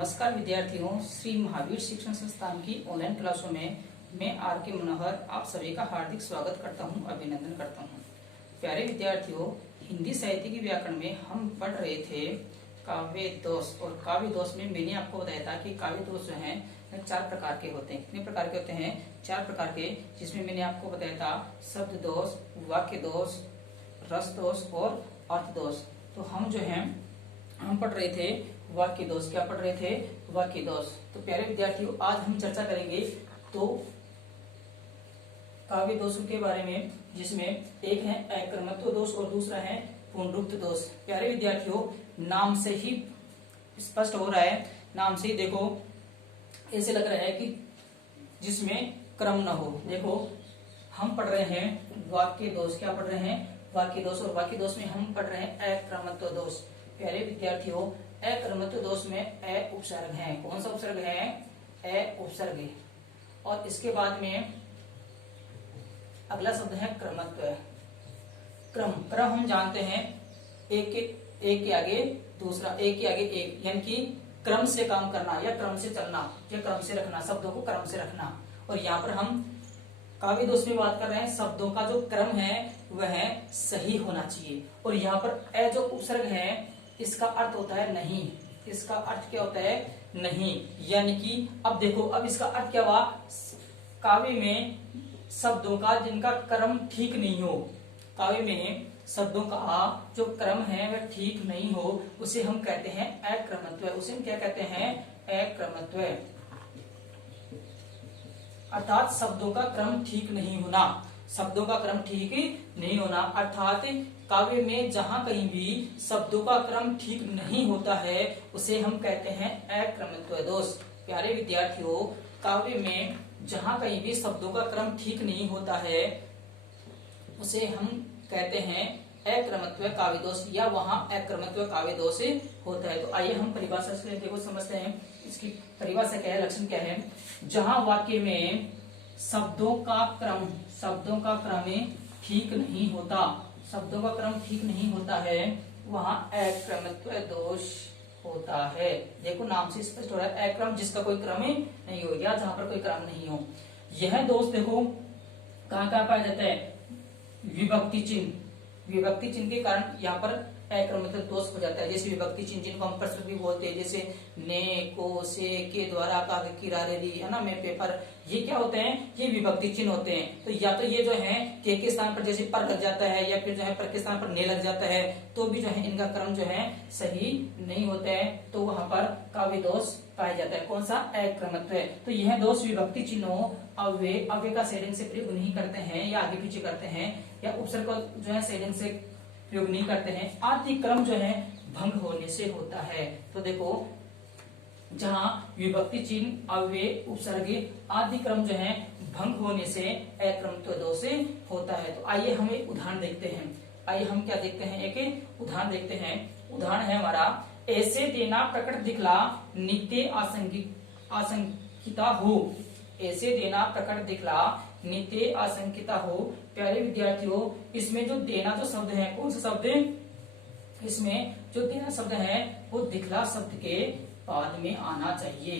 नमस्कार विद्यार्थियों, श्री महावीर शिक्षण संस्थान की ऑनलाइन क्लासों में मैं आर के मनोहर आप सभी का हार्दिक स्वागत करता हूं, अभिनंदन करता हूं। प्यारे विद्यार्थियों, हिंदी साहित्य की व्याकरण में हम पढ़ रहे थे काव्य दोष। और काव्य दोष में मैंने आपको बताया था कि काव्य दोष जो है 4 प्रकार के होते हैं। कितने प्रकार के होते हैं? 4 प्रकार के, जिसमें मैंने आपको बताया था शब्द दोष, वाक्य दोष, रस दोष और अर्थ दोष। तो हम जो है हम पढ़ रहे थे वाक्य दोष। क्या पढ़ रहे थे? वाक्य दोष। तो प्यारे विद्यार्थियों, आज हम चर्चा करेंगे तो काव्य दोषों के बारे में, जिसमें एक है अक्रमत्व दोष और दूसरा है पुनरुक्त दोष। प्यारे विद्यार्थियों, नाम से ही स्पष्ट हो रहा है, नाम से ही देखो ऐसे लग रहा है कि जिसमें क्रम न हो। देखो हम पढ़ रहे हैं वाक्य दोष। क्या पढ़ रहे हैं? वाक्य दोष। और वाक्य दोष में हम पढ़ रहे हैं अक्रमत्व दोष। प्यारे विद्यार्थियों, अक्रमत्व दोष में अ उपसर्ग है। कौन सा उपसर्ग है? अ उपसर्ग है। और इसके बाद में अगला शब्द है क्रमत्व। क्रम क्रम हम जानते हैं, एक के आगे दूसरा, एक के आगे एक, यानी कि क्रम से काम करना या क्रम से चलना या क्रम से रखना, शब्दों को क्रम से रखना। और यहाँ पर हम काव्य दोष में बात कर रहे हैं, शब्दों का जो क्रम है वह सही होना चाहिए। और यहाँ पर अ जो उपसर्ग है, इसका अर्थ होता है नहीं। इसका अर्थ क्या होता है? नहीं। यानी कि अब देखो, अब इसका अर्थ क्या हुआ? काव्य में शब्दों का जिनका क्रम ठीक नहीं हो, काव्य में शब्दों का जो क्रम है वह ठीक नहीं हो, उसे हम कहते हैं अक्रमत्व। उसे हम क्या कहते हैं? अक्रमत्व। अर्थात शब्दों का क्रम ठीक नहीं होना, शब्दों का क्रम ठीक नहीं होना। अर्थात काव्य में जहां कहीं भी शब्दों का क्रम ठीक नहीं होता है उसे हम कहते हैं अक्रमत्व दोष। प्यारे विद्यार्थियों, काव्य में जहां कहीं भी शब्दों का क्रम ठीक नहीं होता है उसे हम कहते हैं अक्रमत्व काव्य दोष, या वहां अक्रमत्व काव्य दोष होता है। तो आइए हम परिभाषा से देखो समझते हैं, इसकी परिभाषा क्या है, लक्षण क्या है। जहां वाक्य में शब्दों का क्रम ठीक नहीं होता, शब्दों का क्रम ठीक नहीं होता है, वहां अक्रमत्व दोष होता है। देखो नाम से स्पष्ट हो रहा है, अक्रम जिसका कोई क्रम ही नहीं हो, या जहां पर कोई क्रम नहीं हो। यह दोष देखो कहाँ कहाँ पाया जाता है? विभक्ति चिन्ह के कारण यहाँ पर अक्रमत्व दोष हो जाता है। जैसे विभक्ति चिन्ह जिनको हम प्रश्न भी बोलते हैं, जैसे ने, को, से, के द्वारा, का, किरा, रे, है ना, मैं, पेपर, ये क्या होते हैं? ये विभक्ति चिन्ह होते हैं। तो या तो ये जो है के स्थान पर जैसे पर लग जाता है, या फिर जो है पर के स्थान पर ने लग जाता है, तो भी जो है इनका क्रम जो है सही नहीं होता है, तो वहां पर काव्य दोष पाया जाता है। कौन सा? अक्रमत्व। तो यह दोष विभक्ति चिन्हों अव्यय का सैलिंग से प्रयोग नहीं करते हैं, या आगे पीछे करते हैं, या उपसर्ग को जो है सैलिंग से प्रयोग नहीं करते हैं, आदि क्रम जो है भंग होने से होता है। तो देखो जहां विभक्ति चिन्ह, अव्यय, उपसर्ग आदि क्रम जो है भंग होने से अक्रमत्व दोष होता है। तो आइए हम एक उदाहरण देखते हैं। आइए हम क्या देखते हैं? एक उदाहरण देखते हैं। उदाहरण है हमारा, ऐसे देना प्रकट दिखला नित्य आशंकिता हो। ऐसे देना प्रकट दिखला नित्य आशंकिता हो। प्यारे विद्यार्थियों, इसमें जो देना जो शब्द है, कौन सा शब्द है? इसमें जो देना शब्द है वो दिखला शब्द के बाद में आना चाहिए।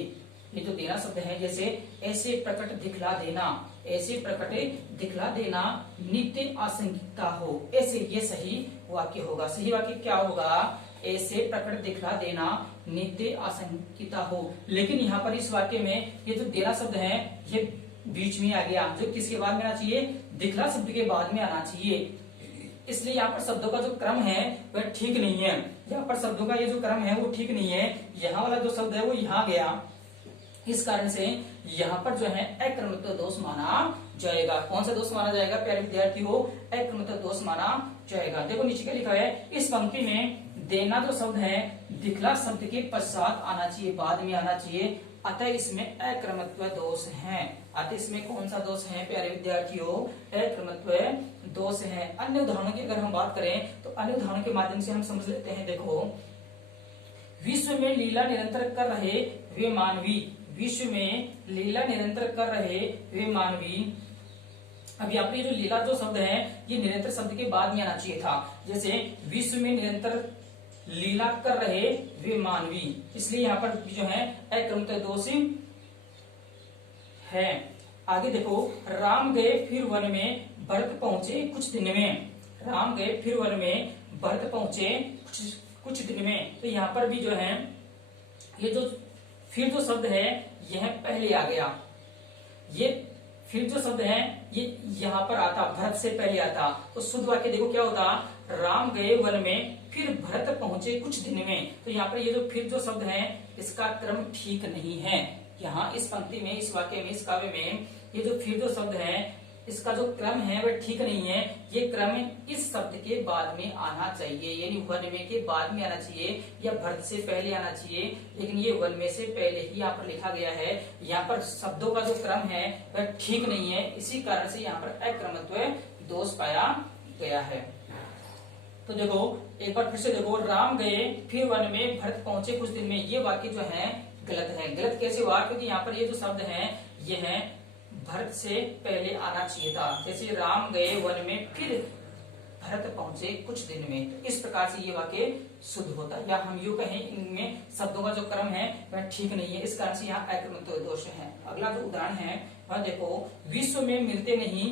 ये जो देना शब्द है, जैसे ऐसे प्रकट दिखला देना, ऐसे प्रकट दिखला देना नित्य आशंकिता हो, ऐसे ये सही वाक्य होगा। सही वाक्य क्या होगा? ऐसे प्रकट दिखला देना नित्य आशंकिता हो। लेकिन यहाँ पर इस वाक्य में ये जो देना शब्द है ये बीच में आ गया, जो किसके बाद में आना चाहिए? दिखला शब्द के बाद में आना चाहिए। इसलिए यहाँ पर शब्दों का जो क्रम है वह ठीक नहीं है। यहाँ पर शब्दों का ये जो क्रम है वो ठीक नहीं है। यहाँ वाला जो शब्द है वो यहाँ गया, इस कारण से यहाँ पर जो है अक्रमत्व दोष माना जाएगा। कौन सा दोष माना जाएगा प्यारे विद्यार्थियों? अक्रमत्व दोष माना जाएगा। देखो नीचे क्या लिखा है, इस पंक्ति में देना जो शब्द है दिखला शब्द के पश्चात आना चाहिए, बाद में आना चाहिए, अतः इसमें अक्रमत्व दोष है। अतः इसमें कौन सा दोष है प्यारे विद्यार्थियों? अक्रमत्व दोष है। अन्य उदाहरणों की अगर हम बात करें तो अन्य उदाहरणों के माध्यम से हम समझ लेते हैं। देखो, विश्व में लीला निरंतर कर रहे वे मानवी, विश्व में लीला निरंतर कर रहे वे मानवी। अब यहाँ पर जो लीला जो शब्द है ये निरंतर शब्द के बाद में आना चाहिए था। जैसे विश्व में निरंतर लीला कर रहे वे मानवी, इसलिए यहाँ पर जो है अक्रमत्व दोष है। आगे देखो, राम गए फिर वन में भरत पहुंचे कुछ दिन में। राम गए फिर वन में भरत पहुंचे कुछ दिन में। तो यहाँ पर भी जो है ये जो फिर जो शब्द है यह पहले आ गया। ये फिर जो शब्द है ये यहाँ पर आता, भरत से पहले आता। तो शुद्ध वाक्य देखो क्या होता, राम गए वन में फिर भरत पहुंचे कुछ दिन में। तो यहाँ पर ये जो फिर जो शब्द है इसका क्रम ठीक नहीं है। यहाँ इस पंक्ति में, इस वाक्य में, इस काव्य में ये जो फिर जो शब्द है इसका जो क्रम है वह ठीक नहीं है। ये क्रम इस शब्द के बाद में आना चाहिए, यानी वन में के बाद में आना चाहिए या भरत से पहले आना चाहिए, लेकिन ये वन में से पहले ही यहाँ पर लिखा गया है। यहाँ पर शब्दों का जो क्रम है वह ठीक नहीं है, इसी कारण से यहाँ पर अक्रमत्व दोष पाया गया है। तो देखो एक बार फिर से देखो, राम गए फिर वन में भरत पहुंचे कुछ दिन में, ये वाक्य जो है गलत है। गलत कैसे हुआ, क्योंकि यहाँ पर ये जो शब्द है ये है भरत से पहले आना चाहिए था। जैसे राम गए वन में फिर भरत पहुंचे कुछ दिन में, तो इस प्रकार से ये वाक्य शुद्ध होता है। या हम यूं कहें इनमें शब्दों का जो क्रम है वह ठीक नहीं है, इस कारण से यहाँ अक्रमत्व दोष है। अगला जो उदाहरण है वह देखो, विश्व में मिलते नहीं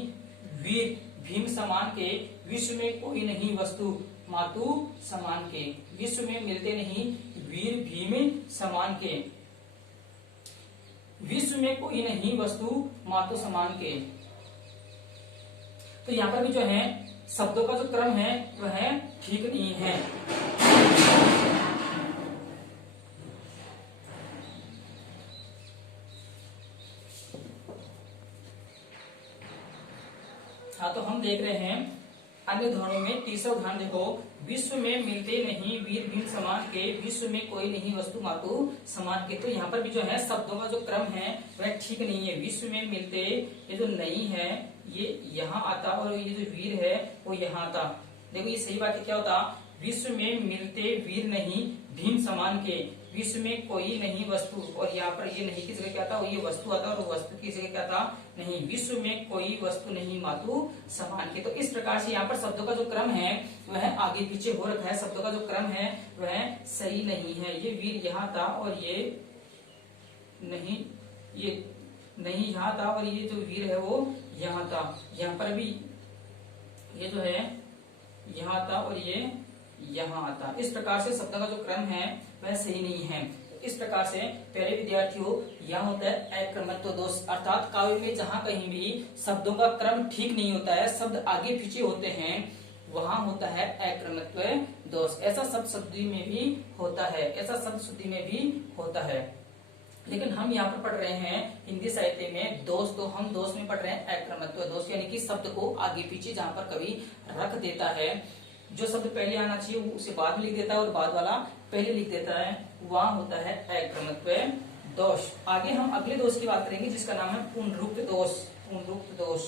वीर भीम समान के, विश्व में कोई नहीं वस्तु मातु समान के। विश्व में मिलते नहीं वीर भीम समान के, विश्व में कोई नहीं वस्तु मातु समान के। तो यहाँ पर भी जो है शब्दों का जो क्रम है वह ठीक नहीं है। हाँ, तो हम देख रहे हैं अन्य उदाहरणों में तीसरा उदाहरण देखो, विश्व में मिलते नहीं वीर भीम समान के, विश्व में कोई नहीं वस्तु मातु समान के। तो यहाँ पर भी जो है शब्दों का जो क्रम है वह ठीक नहीं है। विश्व में मिलते, ये जो नहीं है ये यहाँ आता और ये जो वीर है वो यहाँ आता। देखो ये सही बात है, क्या होता, विश्व में मिलते वीर नहीं भीम समान के, विश्व में कोई नहीं वस्तु, और यहाँ पर ये नहीं की जगह क्या था, ये वस्तु आता और वस्तु की जगह क्या था, नहीं। विश्व में कोई वस्तु नहीं मातु समान के। तो इस प्रकार से यहाँ पर शब्दों का जो क्रम है वह आगे पीछे हो रखा है, शब्दों का जो क्रम है वह सही नहीं है। ये वीर यहाँ था और ये नहीं यहाँ था और ये जो वीर है वो यहाँ था। यहाँ पर भी ये जो है यहाँ था और ये यहाँ आता। इस प्रकार से शब्दों का जो क्रम है वह सही नहीं है। इस प्रकार से पहले विद्यार्थियों यहाँ होता है अक्रमत्व दोष, अर्थात काव्य में जहाँ कहीं भी शब्दों का क्रम ठीक नहीं होता है, शब्द आगे पीछे होते हैं, वहां होता है अक्रमत्व दोष। ऐसा शब्द शुद्धि में भी होता है, ऐसा शब्द शुद्धि में भी होता है। लेकिन हम यहाँ पर पढ़ रहे हैं हिंदी साहित्य में दोष, तो हम दोष में पढ़ रहे हैं अक्रमत्व दोष, यानी कि शब्द को आगे पीछे जहाँ पर कभी रख देता है, जो शब्द पहले आना चाहिए वो उसे बाद में लिख देता है और बाद वाला पहले लिख देता है, वहां होता है अक्रमत्व दोष। आगे हम अगले दोष की बात करेंगे जिसका नाम है पुनरुक्त दोष। पुनरुक्त दोष,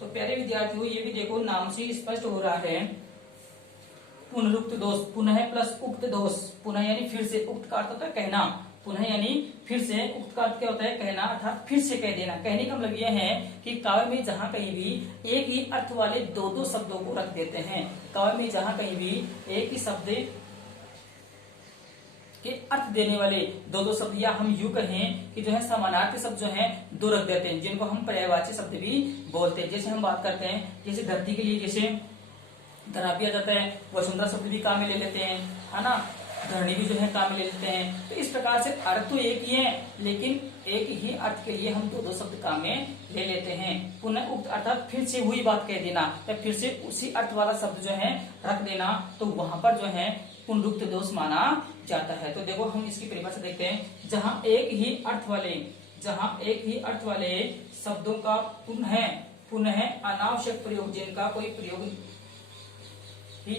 तो प्यारे विद्यार्थियों ये भी देखो नाम से स्पष्ट हो रहा है, पुनरुक्त दोष, पुनः प्लस उक्त दोष। पुनः यानी फिर से, उक्त का अर्थ होता है कहना, पुनः यानी फिर से, उक्त का अर्थ क्या होता है, कहना, अर्थात फिर से कह देना। कहने का मतलब यह है कि काव्य में जहाँ कहीं भी एक ही अर्थ वाले दो दो शब्दों को रख देते हैं, काव्य में जहाँ कहीं भी एक ही शब्द के अर्थ देने वाले दो दो शब्द, या हम यूं कहें कि जो है समानार्थी शब्द जो है दो रख देते हैं, जिनको हम पर्यायवाची शब्द भी बोलते हैं। जैसे हम बात करते हैं, जैसे धरती के लिए जैसे धरा भी आ जाता है, वसुंधरा शब्द भी काम में ले लेते हैं, है ना, धरणी भी जो है काम में ले लेते हैं। तो इस प्रकार से अर्थ तो एक ही है, लेकिन एक ही अर्थ के लिए हम दो दो शब्द काम में ले लेते हैं। पुनः उक्त अर्थात फिर से वही बात कह देना, या फिर से उसी अर्थ वाला शब्द जो है रख देना, तो वहां पर जो है पुनरुक्त दोष माना जाता है। तो देखो हम इसकी परिभाषा देखते हैं, जहाँ एक ही अर्थ वाले शब्दों का पुनः अनावश्यक प्रयोग, जिनका कोई प्रयोग ही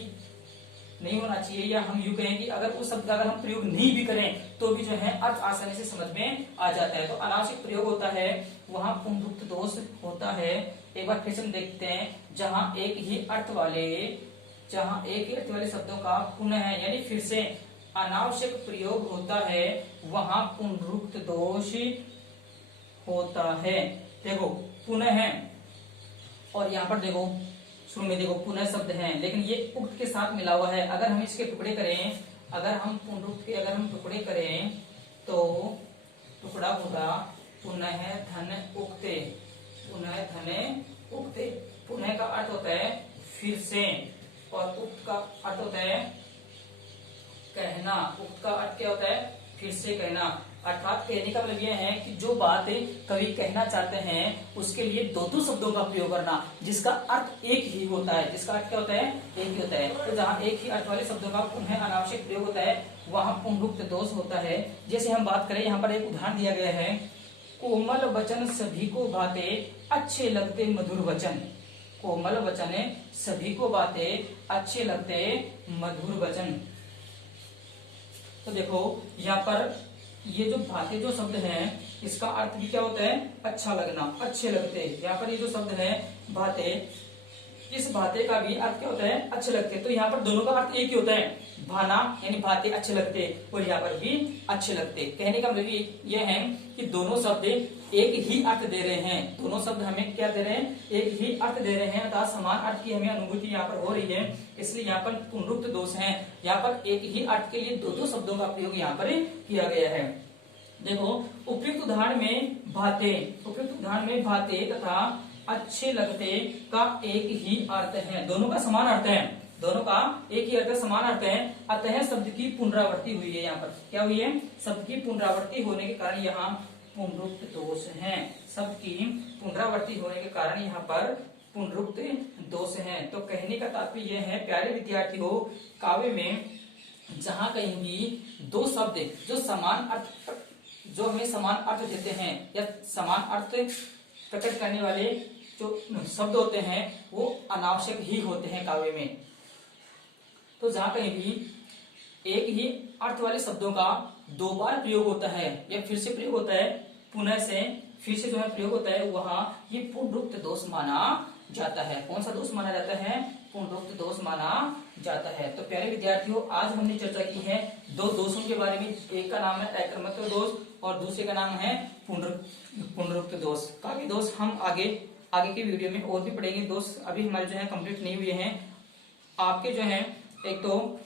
नहीं होना चाहिए, या हम यूं कहें कि अगर उस शब्द का अगर हम प्रयोग नहीं भी करें तो भी जो है अर्थ आसानी से समझ में आ जाता है। तो अनावश्यक प्रयोग होता है, वहां पुनरुक्त दोष होता है। एक बार फिर से हम देखते हैं, जहां एक ही अर्थ वाले शब्दों का पुनः यानी फिर से अनावश्यक प्रयोग होता है, वहां पुनरुक्त दोष होता है। देखो पुनः, और यहाँ पर देखो शुरू में देखो पुनः शब्द है, लेकिन ये उक्त के साथ मिला हुआ है। अगर हम इसके टुकड़े करें, अगर हम पुनरुक्त के अगर हम टुकड़े करें तो टुकड़ा होगा पुनः धन उक्ते, पुनः धन उक्ते। पुनः का अर्थ होता है फिर से, और उक्त का अर्थ होता है कहना। उक्त का अर्थ क्या होता है? फिर से कहना। अर्थात कहने का मतलब यह है कि जो बात कवि कहना चाहते हैं उसके लिए दो दो शब्दों का प्रयोग करना, जिसका अर्थ एक ही होता है। जिसका अर्थ क्या होता है? एक ही होता है। तो जहाँ एक ही अर्थ वाले शब्दों का पुनः अनावश्यक प्रयोग होता है वहां पुनरुक्त दोष होता है। जैसे हम बात करें, यहाँ पर एक उदाहरण दिया गया है, कोमल वचन सभी को बाते अच्छे लगते मधुर वचन। कोमल वचन सभी को बातें अच्छे लगते मधुर वचन। तो देखो यहाँ पर ये जो बातें जो शब्द है इसका अर्थ भी क्या होता है? अच्छा लगना, अच्छे लगते। यहाँ पर ये जो शब्द है बातें, इस बातें का भी अर्थ क्या होता है? अच्छे लगते। तो यहाँ पर दोनों का अर्थ एक ही होता है, भाना यानी बातें अच्छे लगते, और यहाँ पर भी अच्छे लगते। कहने का मतलब ये है कि दोनों शब्द एक ही अर्थ दे रहे हैं। दोनों शब्द हमें क्या दे रहे हैं? एक ही अर्थ दे रहे हैं, अर्थात समान अर्थ की हमें अनुभूति यहाँ पर हो रही है। इसलिए यहाँ पर पुनरुक्त दोष है। यहाँ पर एक ही अर्थ के लिए दो दो शब्दों का प्रयोग यहाँ पर किया गया है। देखो उपयुक्त उदाहरण में बातें, उपयुक्त उदाहरण में बातें तथा अच्छे लगते का एक ही अर्थ है। दोनों का समान अर्थ है, दोनों का एक ही अर्थ, समान अर्थ है। अतः शब्द की पुनरावृत्ति हुई है। यहाँ पर क्या हुई है? शब्द की पुनरावृत्ति होने के कारण यहाँ पुनरुक्त दोष है। शब्द की पुनरावृत्ति होने के कारण यहाँ पर पुनरुक्त दोष है। तो कहने का तात्पर्य यह है प्यारे विद्यार्थियों, काव्य में जहाँ कहीं भी दो शब्द जो समान अर्थ, जो हमें समान अर्थ देते हैं या समान अर्थ प्रकट करने वाले जो शब्द होते हैं वो अनावश्यक ही होते हैं काव्य में। तो जहाँ कहीं भी एक ही अर्थ वाले शब्दों का दो बार प्रयोग होता है या फिर से प्रयोग होता है, पुनः से फिर से जो है प्रयोग होता है, वहां ये पुनरुक्त दोष माना जाता है। कौन सा दोष माना जाता है? पुनरुक्त दोष माना जाता है। तो प्यारे विद्यार्थियों, आज हमने चर्चा की है दो दोषों के बारे में। एक का नाम है अक्रमत्व दोष और दूसरे का नाम है पुनरुक्त दोष। काव्य दोष हम आगे की वीडियो में और भी पढ़ेंगे। दोष अभी हमारे जो है कंप्लीट नहीं हुए हैं। आपके जो है एक तो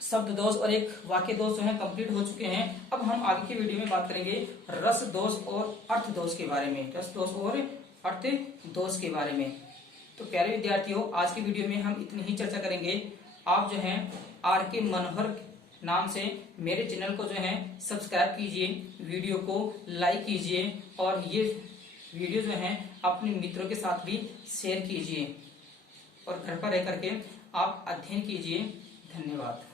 शब्द दोष और एक वाक्य दोष जो है कंप्लीट हो चुके हैं। अब हम आगे की वीडियो में बात करेंगे रस दोष और अर्थ दोष के बारे में, रस दोष और अर्थ दोष के बारे में। तो प्यारे विद्यार्थियों, आज की वीडियो में हम इतनी ही चर्चा करेंगे। आप जो है RK मनोहर नाम से मेरे चैनल को जो है सब्सक्राइब कीजिए, वीडियो को लाइक कीजिए और ये वीडियो जो है अपने मित्रों के साथ भी शेयर कीजिए और घर पर रह करके आप अध्ययन कीजिए। धन्यवाद।